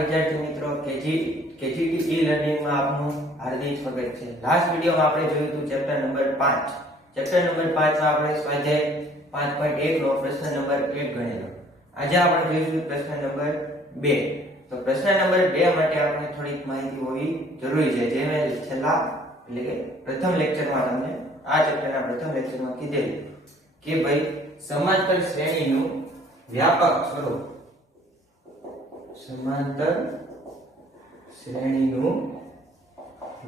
વિદ્યાર્થી મિત્રો, કેજી કેજીટી ઈ લર્નિંગમાં આપનું હાર્દિક સ્વાગત છે. લાસ્ટ વિડિયોમાં આપણે જોયું હતું ચેપ્ટર નંબર 5 ચેપ્ટર નંબર 5 માં આપણે સ્વાધ્યાય 5.1 નો પ્રશ્ન નંબર 1 ગણેલો. આજે આપણે જોઈશું પ્રશ્ન નંબર 2 તો પ્રશ્ન નંબર 2 માટે આપણે થોડીક માહિતી હોવી જરૂરી છે. જે મેં છેલ્લા, એટલે કે પ્રથમ લેક્ચરમાં તમને આ ચેપ્ટરના પ્રથમ લેક્ચરમાં કીધેલું કે ભાઈ સમાંતર શ્રેણીનું વ્યાપક સ્વરૂપ સમાંતર શ્રેણીનું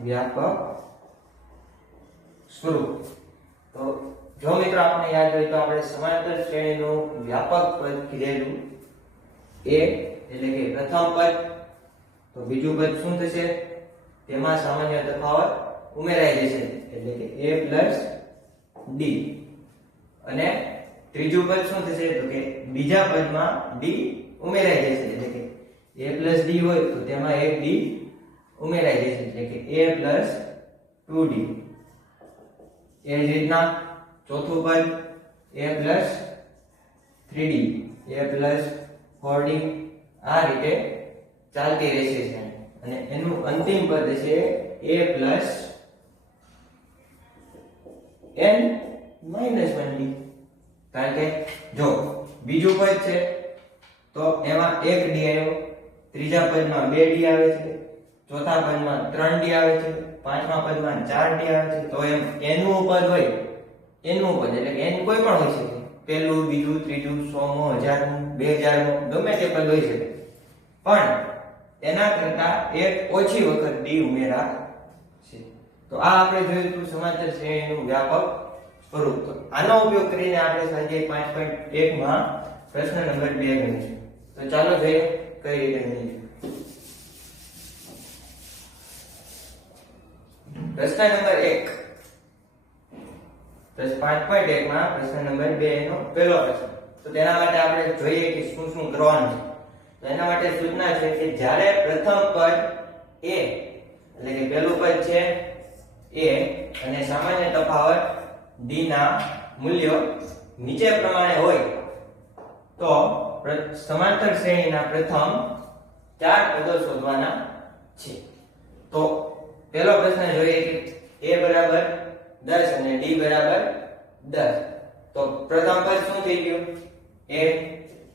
વ્યાપક સ્વરૂપ. તો જો મિત્રો આપણે યાદ હોય તો આપણે સમાંતર શ્રેણીનું વ્યાપક પદ કીધેલું. એ એટલે કે પ્રથમ પદ. તો બીજું પદ શું થશે? તેમાં સામાન્ય તફાવત ઉમેરાઈ જશે. એટલે કે a ડી. અને ત્રીજું પદ શું થશે? તો કે બીજા પદમાં ડી ઉમેરાઈ જશે. એટલે કે a d હોય તો તેમાં એક d ઉમેરાઈ જશે. એટલે કે a 2d એ જ રીતના ચોથું પદ a 3d a 4d આ રીતે ચાલતી રહેશે છે અને એનું અંતિમ પદ છે a n માઇનસ 1d કારણ કે જો બીજું પદ છે, તો એમાં એક d આવ્યો. ત્રીજા પદમાં બે ડી આવે છે, ચોથા પદમાં ત્રણ ડી આવે છે, પાંચમા પદમાં ચાર ડી આવે છે, તો એમ એનું પદ હોય એનું પદ એટલે કે એન કોઈ પણ હોઈ શકે. પહેલું, બીજું, ત્રીજું, સોમો, હજારમું, બે હજારમું, ગમે તે પદ હોઈ શકે. પણ એના કરતા એક ઓછી વખત ડી ઉમેરા છે. તો આ આપણે જોયું હતું સમાંતર શ્રેણીનું વ્યાપક સ્વરૂપ. તો આનો ઉપયોગ કરીને આપણે સ્વાધ્યાય પાંચ પોઈન્ટ એકમાં પ્રશ્ન નંબર બે ગણીશું તો ચાલો જોઈએ. કઈ રહી છે. પ્રશ્ન નંબર એક. પ્રશ્ન પાંચ પોઈન્ટ એક માં પ્રશ્ન નંબર બે નો પહેલો પ્રશ્ન. તો તેના માટે આપણે જોઈએ કે શું શું કરવાનું છે. તો એના માટે સૂચના છે કે જ્યારે પ્રથમ પદ a એટલે કે પહેલું પદ છે a અને સામાન્ય તફાવત d ના મૂલ્યો નીચે પ્રમાણે હોય, તો સમાંતર શ્રેણીના પ્રથમ ચાર પદો શોધવાના છે. તો પહેલો પ્રશ્ન જોઈએ કે a બરાબર 10 અને d બરાબર 10 તો પ્રથમ પદ શું થઈ ગયું? a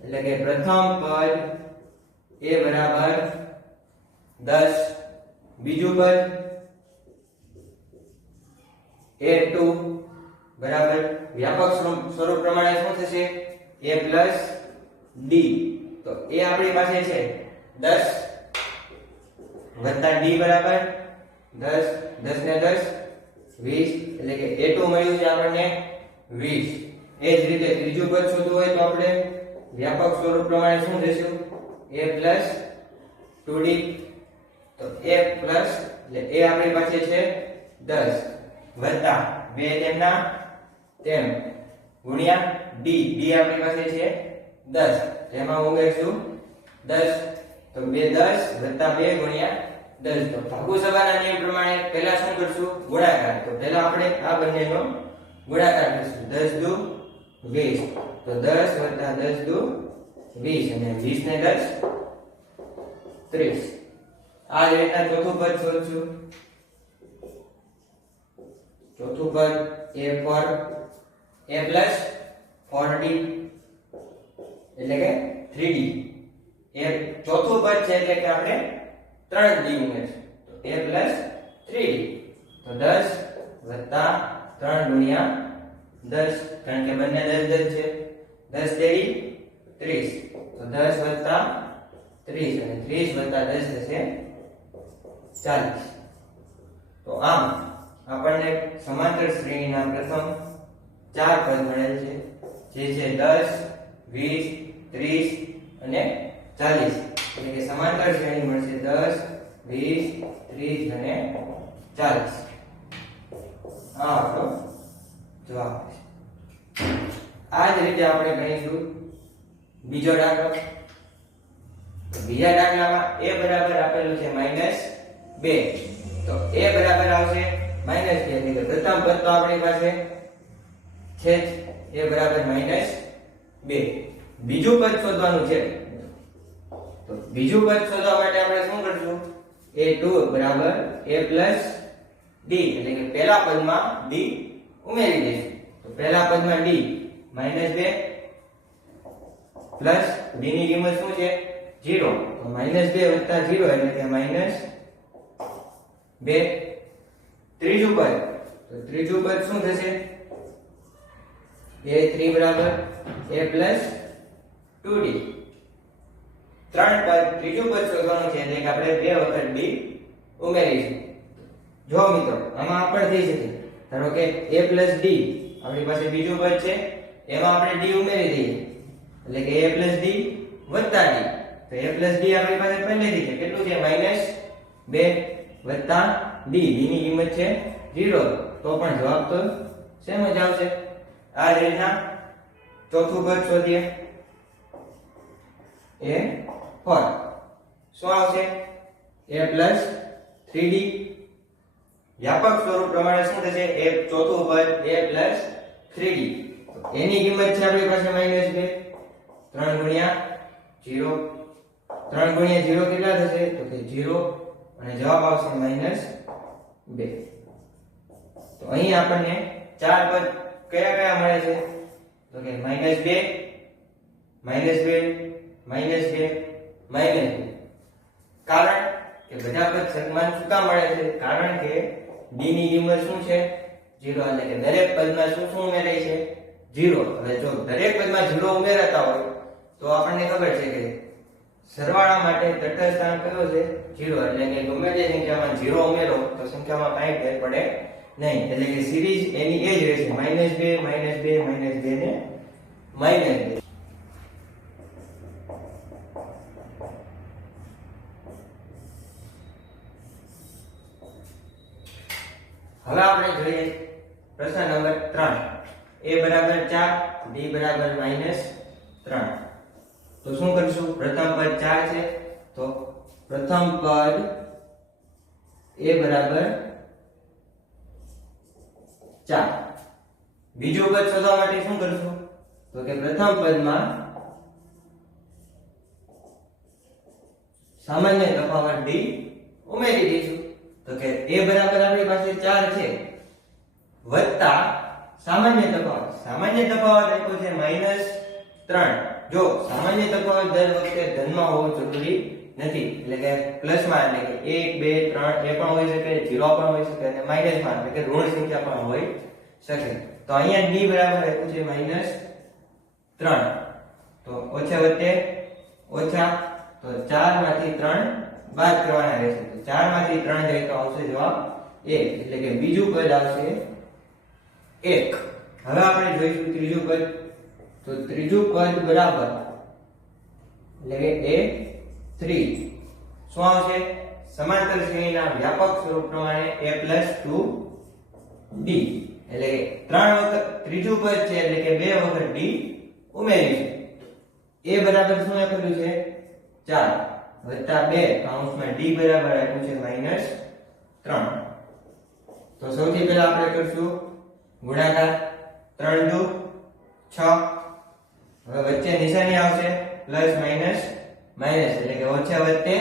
એટલે કે પ્રથમ પદ a બરાબર 10 બીજું પદ a2 બરાબર. વ્યાપક સ્વરૂપ પ્રમાણે શું થશે? a d. તો a આપણી પાસે છે 10 વત્તા d બરાબર 10 10 ને 10 20 એટલે કે a2 મળ્યું છે આપણને 20 એ જ રીતે ત્રીજું પદ શોધવું હોય તો આપણે વ્યાપક સ્વરૂપ પ્રમાણે શું લેશું a 2d તો a એટલે a આપણી પાસે છે 10 વત્તા બે તેમના તેમ ગુણ્યા d. D આપણી પાસે છે 10 જેમાં ઉમેરશું 10 તો બે દસ વત્તા બે ગુણ્યા દસ. તો ભાગુ સવાના નિયમ પ્રમાણે પહેલા શું કરશું? ગુણાકાર. તો પહેલા આપણે આ બંનેનો ગુણાકાર કરશું. દસ દુ વીસ. તો દસ વત્તા દસ દુ વીસ. અને વીસ ને દસ ત્રીસ. આ જ રીતના ચોથું પદ શોધશું. ચોથું પદ a four a plus four 4d એટલે કે 3d એ ચોથું પદ છે એટલે કે આપણે 3d ઉમેરશું. તો a plus 3d તો 10 વત્તા 3 ગુણ્યા 10 કારણ કે બંને 10 10 છે. 10 તેરી 30 તો 10 વત્તા 30 અને 30 વત્તા 10 થશે 40 તો આમ આપણને સમાંતર શ્રેણીના પ્રથમ ચાર પદ મળેલ છે. જે છે 10 20 30 અને 40 એટલે કે સમાંતર શ્રેણી મળશે દસ, વીસ, ત્રીસ અને 40 આ આપણો જવાબ આ જ રીતે આપણે ગણીશું. બીજો દાખલો બીજા દાખલામાં a બરાબર આપેલું છે માઇનસ બે. તો a બરાબર આવશે માઇનસ બે. એટલે પ્રથમ પદ તો આપણી પાસે છે a બરાબર માઇનસ બે. બીજું પદ શોધવાનું છે. તો બીજું પદ શોધવા માટે આપણે શું કરશું? a2 બરાબર a d એટલે કે પહેલા પદમાં d ઉમેરી દઈશું. તો પહેલા પદમાં d માઇનસ 2 પ્લસ d ની કિંમત શું છે? 0 તો માઇનસ 2 વત્તા 0 એટલે કે માઇનસ 2 ત્રીજું પદ. તો ત્રીજું પદ શું થશે? a3 બરાબર a પ્લસ 2d ત્રણ પદ, ત્રીજું પદ શોધવાનું છે, એટલે કે આપણે બે વખત b ઉમેરીશું. જો મિત્રો, આમાં પણ થઈ શકે. ધારો કે a d, આપણી પાસે બીજું પદ છે, એમાં આપણે d ઉમેરી દઈએ. એટલે કે a d વત્તા d. તો a d આપણી પાસે પહેલેથી છે. કેટલું છે? માઇનસ 2 વત્તા d. D ની કિંમત છે 0 તો પણ જવાબ તો સેમ જ આવશે. આ રીતના ચોથું પદ શોધીએ. A 4 શું આવશે? a 3d વ્યાપક સ્વરૂપ પ્રમાણે શું થશે? a ચોથું પદ a 3d એની કિંમત છે આપણી પાસે માઇનસ 2 3 ગુણ્યા 0 3 ગુણ્યા 0 કેટલા થશે? તો કે 0 અને જવાબ આવશે માઇનસ 2 તો અહીં આપણને ચાર પદ કયા કયા મળે છે? તો કે માઇનસ 2 માઇનસ 2 માઇનસ 2 માઇનસ 2 કારણ કે બધા પદ સન્માન શું કામ મળે છે. કારણ કે d ની કિંમત શું છે? 0 એટલે કે દરેક પદમાં શું શું ઉમેરાય છે? 0 હવે જો દરેક પદમાં 0 ઉમેરાતા હોય, તો આપણને ખબર છે કે સરવાળા માટે તટસ્થાન કયો છે? 0 એટલે કે ગમે તે સંખ્યામાં 0 ઉમેરો, તો સંખ્યામાં કાંઈ ફેર પડે નહીં. એટલે કે સિરીઝ એની એ જ રહેશે. -2 -2 -2 ને -2 હવે આપણે જોઈએ પ્રશ્ન નંબર 3 a બરાબર 4 b બરાબર -3 તો શું કરીશું? પ્રથમ પદ 4 છે. તો પ્રથમ પદ a બરાબર 4 બીજું પદ શોધવા માટે શું કરશું? તો કે પ્રથમ પદમાં સામાન્ય તફાવત d ઉમેરી દઈશું. તો કે a બરાબર આપણી પાસે 4 છે. વત્તા સામાન્ય તફાવત. સામાન્ય તફાવત આપ્યો છે -3 જો સામાન્ય તફાવત દર વખતે ધનમાં હોવો જરૂરી નથી. એટલે કે પ્લસમાં એટલે કે 1 2 3 એ પણ હોઈ શકે 0 પણ હોઈ શકે અને માઈનસમાં એટલે કે ઋણ સંખ્યા પણ હોઈ શકે. તો અહીંયા d બરાબર આપ્યું છે -3 તો ઓછા વત્તે ઓછા તો 4 માંથી 3 બાદ કરવાના રહેશે તો 4 માંથી 3 જાય તો આવશે જવાબ 1 એટલે કે બીજું પદ આવશે 1 હવે આપણે જોઈશું ત્રીજું પદ. તો ત્રીજું પદ બરાબર. એટલે કે a 3 શું આવશે? સમાંતર શ્રેણીના વ્યાપક સ્વરૂપ પ્રમાણે a 2 d. એટલે કે ત્રણ વખત ત્રીજું પદ છે, એટલે કે બે વખત d ઉમેરીશું a બરાબર શું આપેલું છે? 4 વત્તા બે કાઉન્સમાં ડી બરાબર આપ્યું છે માઇનસ ત્રણ. તો સૌથી પહેલા આપણે કરશું ગુણાકાર ત્રણ દુ છ. હવે વચ્ચે નિશાની આવશે પ્લસ માઇનસ માઇનસ, એટલે કે ઓછા વત્તે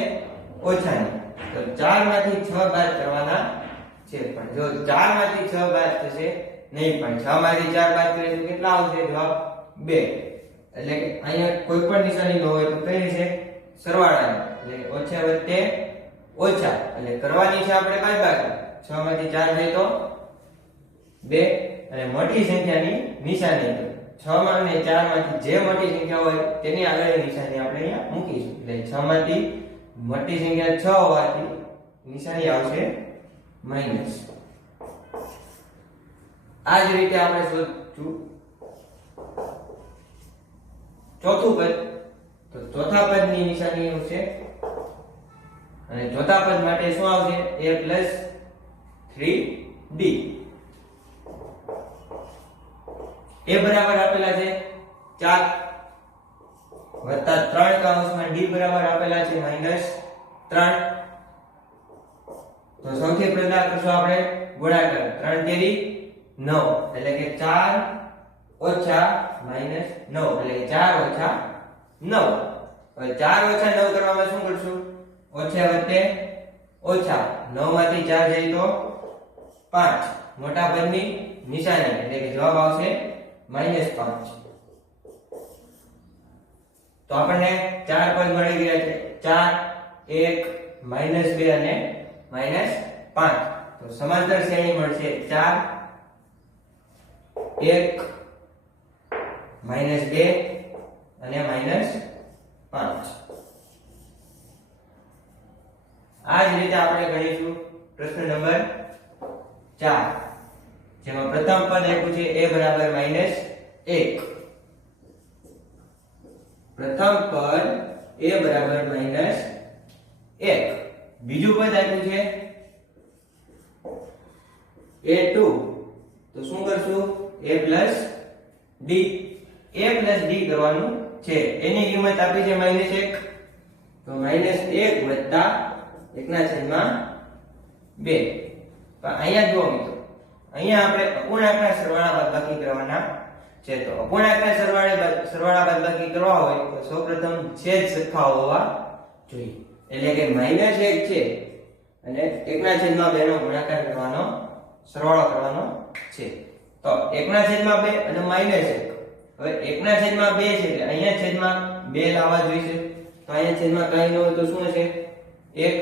ઓછાની. તો ચારમાંથી છ બાદ કરવાના છે પણ જો ચારમાંથી છ બાદ થશે નહીં પણ છ માંથી ચાર બાદ કરીએ તો કેટલા આવશે? જવાબ બે. એટલે કે અહીંયા કોઈ પણ નિશાની ન હોય તો કઈ છે સરવાળાની. એટલે ઓછા વત્તે ઓછા. એટલે કરવાની છે આપણે બાદબાકી 6 માંથી 4 જાય તો 2 અને મોટી સંખ્યાની નિશાની છ માં અને 4 માંથી જે મોટી સંખ્યા હોય તેની આગળની નિશાની આપણે અહીંયા મૂકીશું. એટલે છ માંથી મોટી સંખ્યા છ હોવાથી નિશાની આવશે માઇનસ. આ જ રીતે આપણે શોધશું. ચોથું પદ. તો ચોથા પદની નિશાની છે. અને ચોથા પદ માટે શું આવશે? A 3d એ બરાબર આપેલા છે 4 વત્તા 3 કૌંસમાં d બરાબર આપેલા છે -3 તો સૌથી પહેલા કરશું આપણે ગુણાકાર 3 તેરી 9 એટલે કે 4 ઓછા -9 એટલે કે 4 ઓછા 9 હવે ચાર ઓછા નવ કરવામાં શું કરશું? ઓછા વત્તે ઓછા 9 માંથી ચાર જાય તો પાંચ. મોટા પદની નિશાની, એટલે કે જવાબ આવશે માઇનસ પાંચ. તો આપણને ચાર પદ મળી ગયા છે. ચાર, એક માઇનસ બે અને માઇનસ પાંચ. તો સમાંતર શ્રેણી મળશે ચાર, એક માઇનસ બે અને માઇનસ પાંચ. રીતે આપણે ગણીશું પ્રશ્ન નંબર ચાર, જેમાં પ્રથમ પદ આપ્યું છે a બરાબર માઇનસ એક. પ્રથમ પદ a બરાબર માઇનસ એક. બીજું પદ આપ્યું છે a2 તો શું કરશું? a plus d. a plus b કરવાનું છે. એની કિંમત આપી છે -1 તો -1 1 ના છેદમાં 2 તો અહીંયા જુઓ મિત્રો. અહીંયા આપણે અપૂર્ણાંકના સરવાળા બાદબાકી કરવાના છે. તો અપૂર્ણાંકના સરવાળે સરવાળા બાદબાકી કરવા હોય તો સૌપ્રથમ છેદ સરખા હોવા જોઈએ. એટલે કે -1 છે અને 1 ના છેદમાં 2 નો ગુણાકાર કરવાનો, સરવાળો કરવાનો છે. તો 1 ના છેદમાં 2 અને -1 હવે એકના છેદમાં બે છે એટલે અહીંયા છેદમાં બે લાવવા જોઈએ તો અહીંયા છેદમાં કાંઈ ન હોય તો શું હશે? એક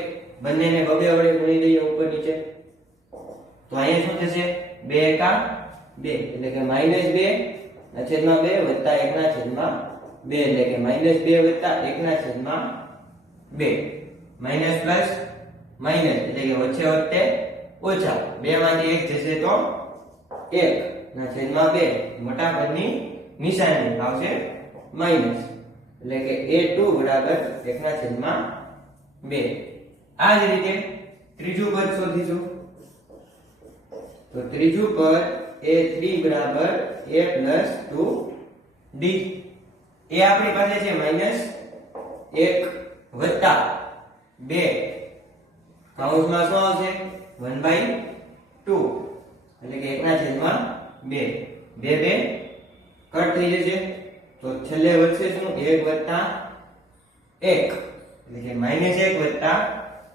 બંનેને બબે વડે ગુણી દઈએ ઉપર નીચે. તો અહીંયા શું થશે? 2 એકા બે. એટલે કે -2 ના છેદમાં બે વત્તા એકના છેદમાં બે. એટલે કે માઇનસ બે વત્તા એકના છેદમાં બે. માઇનસ પ્લસ માઇનસ એટલે કે વચ્ચે વચ્ચે ઓછા. બે માંથી એક જશે તો 1 ના છેદમાં બે. મોટા કદની નિશાની આવશે માઇનસ. એટલે કે a2 બરાબર એકના છેદમાં બે. આ જ રીતે ત્રીજું પદ શોધીશું. તો ત્રીજું પદ a3 બરાબર a પ્લસ 2d એ આપણી પાસે છે માઇનસ એક વત્તા બે. કૌંસમાં શું આવશે? 1 બાય 2 એટલે કે એકના છેદમાં બે. બે બે કટ થઈ જશે. તો છેલ્લે વધશે શું? એક વત્તા એક. એટલે કે માઇનસ એક વત્તા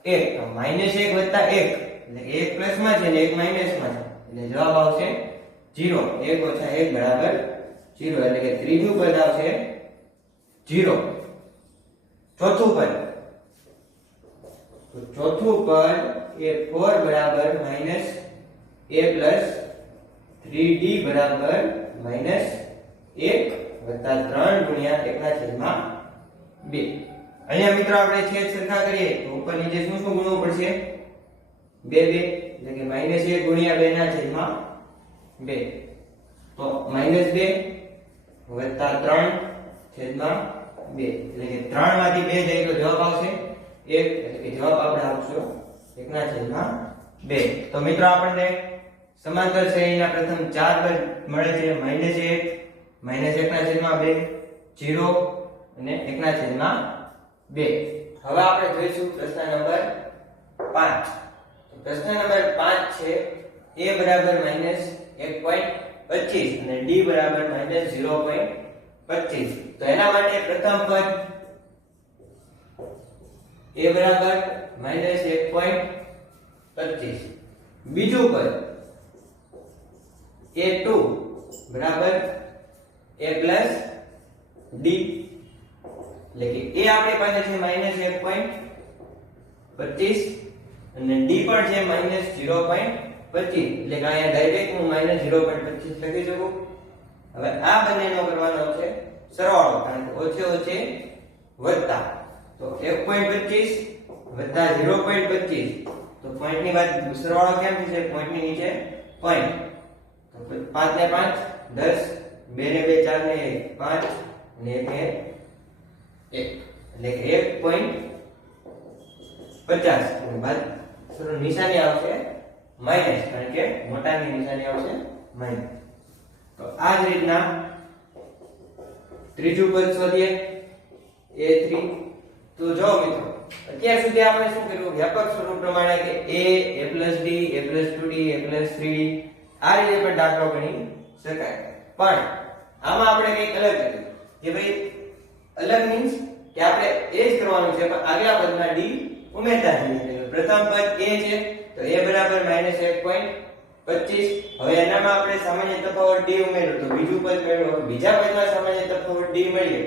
એક. તો માઇનસ એક વત્તા એક. એટલે કે એક પ્લસમાં છે ને એક માઇનસમાં છે. એટલે જવાબ આવશે 0 એક ઓછા એક બરાબર 0 એટલે કે ત્રીજું પદ આવશે 0 ચોથું પદ. તો ચોથું પદ એ 4 બરાબર માઇનસ a પ્લસ 3d બરાબર માઇનસ 1 વત્તા ત્રણ ગુણ્યા 1 ના છેદમાં બે. અહીંયા મિત્રો આપણે છેદ સરખા કરીએ તો ઉપર નીચે શું શું ગુણવું પડશે? 2 2 એટલે કે માઇનસ એક ગુણ્યા બે ના છેદમાં બે. તો માઇનસ બે વત્તા ત્રણ છેદમાં બે. એટલે કે ત્રણમાંથી બે જાય તો જવાબ આવશે એક. એટલે કે જવાબ આપણે આપશો 1 ના છેદમાં બે. તો મિત્રો આપણને સમાંતર શ્રેણીના પ્રથમ ચાર પદ મળે છે. માઇનસ 1 માઇનસ 1 ના છેદમાં 2 0 અને 1 ના છેદમાં 2 હવે આપણે જોઈશું પ્રશ્ન નંબર 5 પ્રશ્ન નંબર 5 છે a બરાબર માઇનસ 1.25 અને d બરાબર માઇનસ 0.25 તો એના માટે પ્રથમ પદ a બરાબર માઇનસ 1.25 બીજું પદ a2 બરાબર a પ્લસ d. એટલે કે a આપણી પાસે છે માઇનસ 1.25 અને d પણ છે માઇનસ 0.25 એટલે કે અહીંયા ડાયરેક્ટ હું માઇનસ 0.25 લખી શકું. હવે આ બંનેનો કરવાનો છે સરવાળો, કારણ કે ઓછે ઓછે વત્તા. તો 1.25 વત્તા 0.25 તો પોઈન્ટની બાદ સરવાળો કેમ થશે? પોઈન્ટની નીચે પોઈન્ટ તો 5 ને 5 10 2 ને 2 4 ને 5 અને 1 ને એક એટલે કે 1.50 બાદ સર નિશાની આવશે માઇનસ કારણ કે મોટાની નિશાની આવશે માઇનસ તો આ જ રીતના ત્રીજું પદ શોધીએ. a3 તો જો મિત્રો, અત્યાર સુધી આપણે શું કર્યું? વ્યાપક સ્વરૂપ પ્રમાણે કે a a d, a 2d a 3d આ રીતે પણ દાખલો ગણી શકાય. પણ આમાં આપણે કંઈક અલગ કર્યું કે ભાઈ, અલગ મીન્સ કે આપણે એ જ કરવાનું છે, પણ આગલા પદમાં ડી ઉમેરતા જઈએ. પ્રથમ પદ a છે, તો a બરાબર -1.25 હવે એનામાં આપણે સામાન્ય તફાવત d ઉમેર્યો તો બીજું પદ મેળવો. બીજા પદમાં સામાન્ય તફાવત d મળ્યો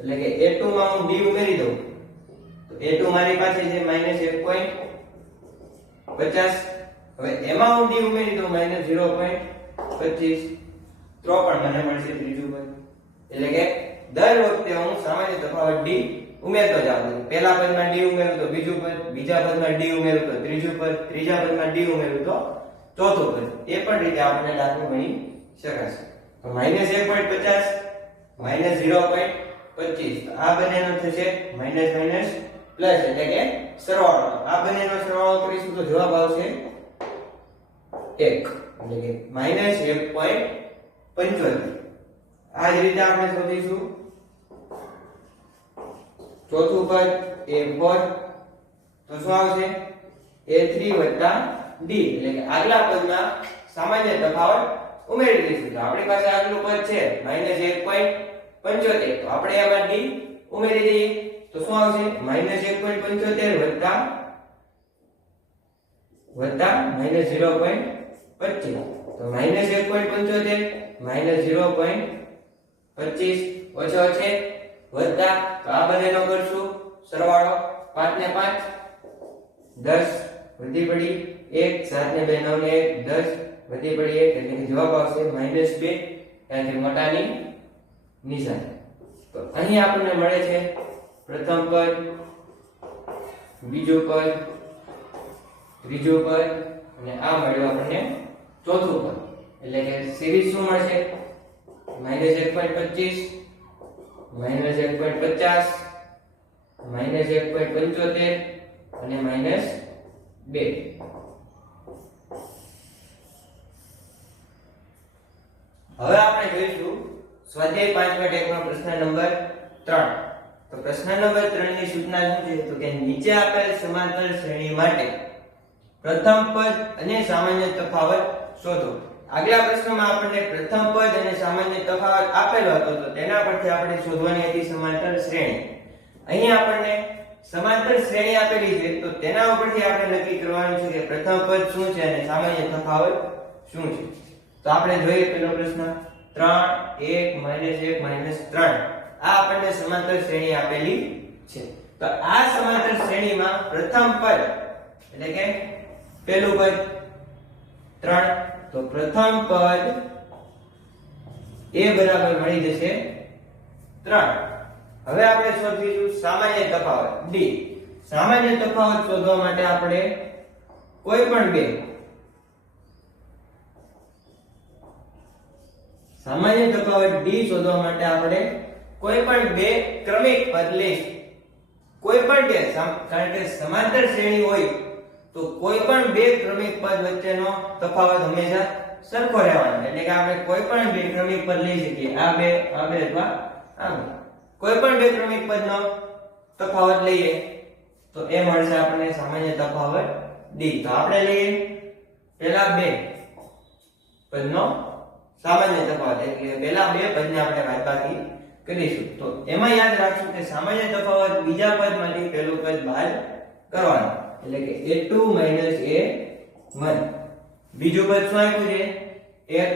એટલે કે a2 માં હું d ઉમેરી દઉં. તો a2 મારી પાસે છે -1.50 હવે એમાં હું d ઉમેરી દઉં -0.25 તો પણ મને મળશે ત્રીજું પદ એટલે કે દર વખતે હું સામાન્ય તફાવત d ઉમેરતો જાઉં છું. પહેલા પદમાં d ઉમેરું તો બીજું પદ, બીજા પદમાં d ઉમેરું તો ત્રીજું પદ, ત્રીજા પદમાં d ઉમેરું તો ચોથું પદ. એ પણ રીતે આપણે દાખલો ગણી શકાશે. તો માઇનસ એક પોઈન્ટ પચાસ માઇનસ ઝીરો પોઈન્ટ પચીસ. આ બંનેનો થશે માઇનસ માઇનસ પ્લસ એટલે કે સરવાળો. આ બંનેનો સરવાળો કરીશું તો જવાબ આવશે એક. એટલે કે માઇનસ એક પોઈન્ટ પંચોતેર આ જ રીતે આપણે શોધીશું. ચોથું પદ એ ફોર તો શું આવશે? એ થ્રી વત્તા ડી. એટલે કે આગલા પદમાં સામાન્ય તફાવત ઉમેરી દઈશું. તો આપણી પાસે આગલું પદ છે. માઇનસ એક પોઈન્ટ પંચોતેર. આપણે એમાં ડી ઉમેરી દઈએ. તો શું આવશે? માઇનસ એક પોઈન્ટ પંચોતેર વત્તા વત્તા માઇનસ ઝીરો પોઈન્ટ પચીસ તો માઇનસ એક પોઈન્ટ પંચોતેર માઇનસ ઝીરો પોઈન્ટ પચીસ, ઓછો છે વત્તા તો આ બંનેનો કરશું સરવાળો પાંચ ને પાંચ, દસ, વધી પડી એક, સાત ને બે, નવ ને એક, દસ, વધી પડી એક, એટલે જવાબ આવશે માઇનસ બે, ત્યાંથી મોટાની નિશાની. તો અહીં આપણને મળે છે પ્રથમ પદ, બીજો પદ, ત્રીજો પદ, અને આ મળ્યો આપણને ચોથું પદ. એટલે કે સિરીઝ શું મળશે? માઇનસ એક પોઈન્ટ પચીસ માઇનસ એક પોઈન્ટ પચાસ માઇનસ એક પોઈન્ટ પંચોતેર અને માઇનસ બે. હવે આપણે જોઈશું સ્વાધ્યાય પાંચ પોઈન્ટ એક પ્રશ્ન નંબર ત્રણ. તો પ્રશ્ન નંબર ત્રણની સૂચના શું છે? તો કે નીચે આપેલ સમાંતર શ્રેણી માટે પ્રથમ પદ અને સામાન્ય તફાવત શોધો. આગલા પ્રશ્નમાં આપણને પ્રથમ પદ અને સામાન્ય તફાવત આપેલો હતો, તો તેના પરથી આપણે શોધવાની હતી સમાંતર શ્રેણી. અહીં આપણને સમાંતર શ્રેણી આપેલી છે, તો તેના ઉપરથી આપણે નક્કી કરવાનું છે કે પ્રથમ પદ શું છે અને સામાન્ય તફાવત શું છે. તો આપણે જોઈએ પેલો પ્રશ્ન 3 1 1 3 આ આપણને સમાંતર શ્રેણી આપેલી છે. તો આ સમાંતર શ્રેણીમાં પ્રથમ પદ, એટલે કે પેલું પદ 3 તો પ્રથમ પદ a બરાબર મળી જશે 3 હવે આપણે શોધીશું સામાન્ય તફાવત. D. સામાન્ય તફાવત શોધવા માટે આપણે કોઈ પણ બે. સામાન્ય તફાવત d શોધવા માટે આપણે કોઈ પણ બે ક્રમિક પદ લઈશું. કોઈ પણ બે કારણ કે સમાંતર શ્રેણી હોય તો કોઈ પણ બે ક્રમિક પદ વચ્ચેનો તફાવત હંમેશા સરખો રહેવાનો એટલે કે આપણે કોઈ પણ બે ક્રમિક પદ લઈ શકીએ. આ બે આ બે અથવા આ બે. કોઈ પણ બે ક્રમિક પદનો તફાવત લઈએ તો એ મળશે આપણને સામાન્ય તફાવત d. તો આપણે લઈએ પહેલા બે પદનો સામાન્ય તફાવત. એટલે પહેલા બે પદને આપણે બાદબાકી કરીશું. તો એમાં યાદ રાખશું કે સામાન્ય તફાવત બીજા પદમાંથી પહેલું પદ બાદ કરવાનું. એટલે કે a2 a1 બીજું પદ શું આપ્યું છે? એક.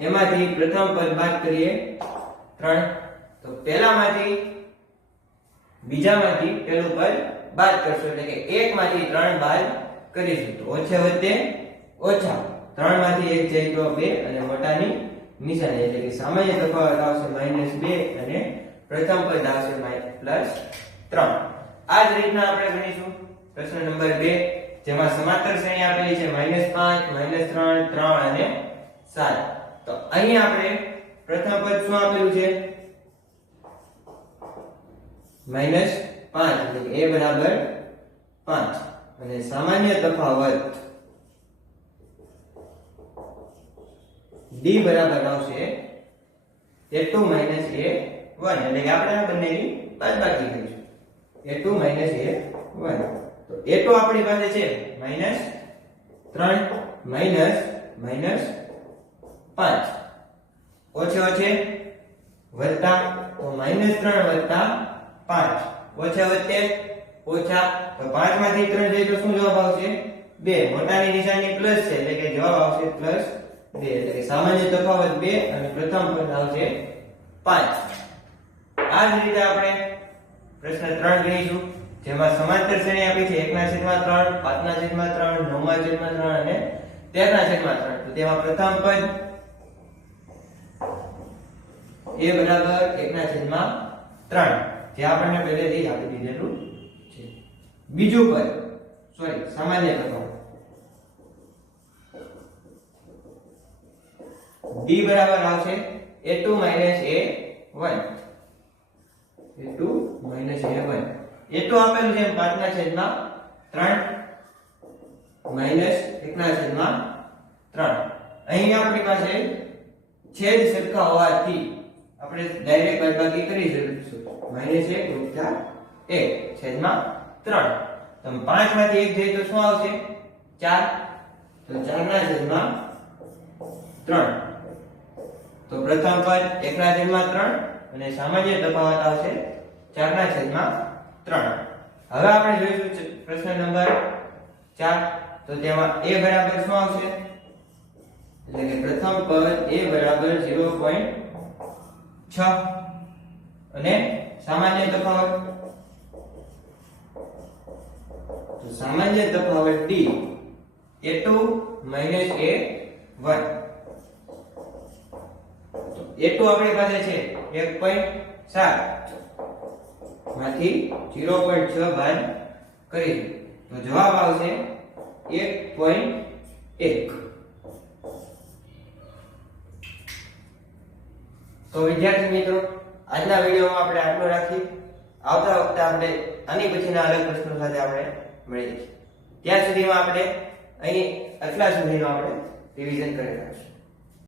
એમાંથી પ્રથમ પદ બાદ કરીએ 3 તો પહેલામાંથી બીજામાંથી પહેલું પદ બાદ કરશું. એટલે કે 1 માંથી ત્રણ બાદ કરીશું. તો ઓછે વધે ઓછા. 3 માંથી એક જાય તો બે અને મોટાની નિશાની. એટલે કે સામાન્ય તફાવત આવશે માઇનસ બે અને પ્રથમ પદ આવશે પ્લસ ત્રણ. આ જ રીતના આપણે ગણીશું. પ્રશ્ન નંબર બે, જેમાં સમાંતર શ્રેણી આપેલી છે માઇનસ પાંચ માઇનસ ત્રણ ત્રણ અને સાત. તો અહીં આપણે પ્રથમ પદ શું આપેલું છે? માઇનસ પાંચ, એટલે કે a બરાબર પાંચ. અને સામાન્ય તફાવત d બરાબર આવશે a2 a1 એટલે કે આપણે આ બંનેની બાદબાકી કરીશું. A2 a1 તો એ તો આપણી પાસે છે માઇનસ 3 માઇનસ માઇનસ 5 ઓછે ઓછે વત્તા તો માઇનસ 3 વત્તા પાંચ. ઓછા વચ્ચે ઓછા તો 5 માંથી ત્રણ જાય તો શું જવાબ આવશે? બે. મોટાની નિશાની પ્લસ છે એટલે કે જવાબ આવશે પ્લસ બે. એટલે કે સામાન્ય તફાવત બે અને પ્રથમ પદ આવશે પાંચ. આ જ રીતે આપણે પ્રશ્ન ત્રણ ગણીશું જેમાં સમાંતર શ્રેણી આપી છે એકના છેદમાં ત્રણ, પાંચના છેદમાં ત્રણ, નવમાં છેદમાં ત્રણ અને તેરના છેદમાં ત્રણ. તો તેમાં પ્રથમ પદ એ બરાબર એકના છેદમાં ત્રણ, જે આપણને પહેલેથી જ આપી દીધેલું છે. બીજું પદ સોરી સામાન્ય તફાવત d બરાબર આવશે a2 a1 a2 a1 a2 આપેલું છે 5 ના છેદમાં 3 માઇનસ 1 ના છેદમાં 3 અહીં આપણી પાસે છેદ સરખા હોવાથી આપણે ડાયરેક્ટ બાદબાકી કરી શકીશું. માઇનસ 1 વત્તા 1 છેદમાં 3 તો 5 માંથી 1 જાય તો શું આવશે? 4 તો 4 ના છેદમાં 3 તો પ્રથમ પદ 1 ના છેદમાં 3 અને સામાન્ય તફાવત આવશે 4 ના છેદમાં 3 હવે આપણે જોઈશું પ્રશ્ન નંબર ચાર. તો તેમાં a બરાબર શું આવશે? એટલે કે પ્રથમ પદ a બરાબર 0.6 અને સામાન્ય તફાવત? સામાન્ય તફાવત d a2 a1 a2 આપણી પાસે છે 1.7 માંથી 0.6 બાદ કરી તો જવાબ આવશે 1.1 તો વિદ્યાર્થી મિત્રો, આજના વિડીયોમાં આપણે આટલું રાખી. આવતા વખતે આપણે આની પછીના અલગ પ્રશ્નો સાથે આપણે મળીએ છીએ. ત્યાં સુધીમાં આપણે અહીં આટલા સુધીનો આપણે રિવિઝન કરી રાખીશું.